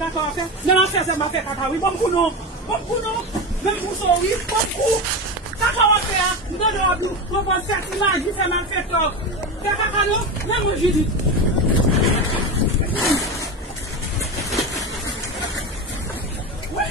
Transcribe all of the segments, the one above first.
D'accord, ok. Non, non, c'est ma fait caca, oui. Bon coup, non. Bon coup, non. Même pour ça, oui. Bon coup. D'accord, ok. Non, non, on va faire l'image, il fait ma fait top. C'est caca, non? Non, moi, j'ai dit. Oui.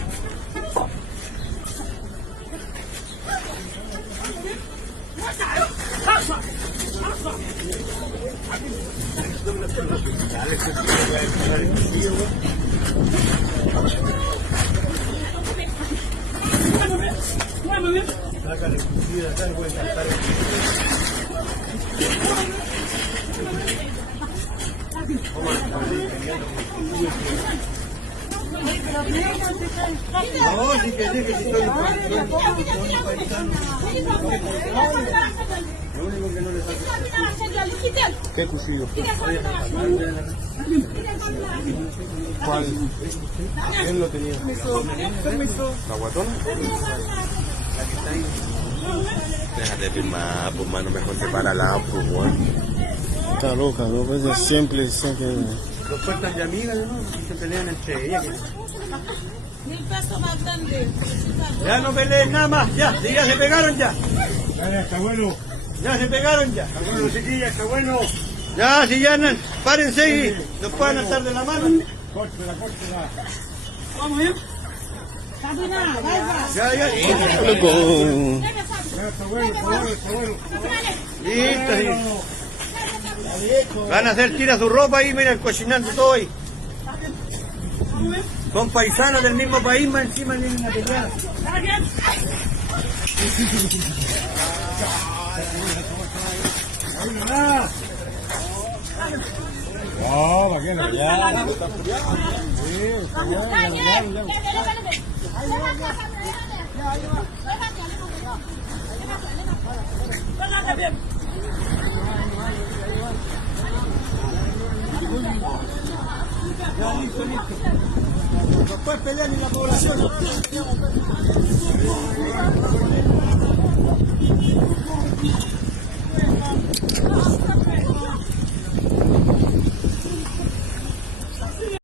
No, si quiere que si estoy lo único que no le falta. ¿Qué cuchillo? ¿Cuál? ¿Quién lo tenía? ¿La guatona? Déjate firmar, pues mano, mejor que para la pues bueno. Claro, pues es siempre. Los puertas de amigas, ¿no? Se pelean entre ellas. 1000 pesos más grande. Ya no peleen nada más, ya se pegaron ya. Ya está bueno. Ya se pegaron ya. Está bueno, chiquilla, está bueno. Ya, si ya no, párense y nos puedan atar de la mano. Córtela. Vamos, bien. Sabina, vai. Ya. Ya está bueno. Listo, sí. Van a hacer tira su ropa ahí, miren, cocinando todo ahí. Son paisanos del mismo país, más encima vienen a pelear. No, ¿para qué no? Ya. Listo. Después pelean en la población.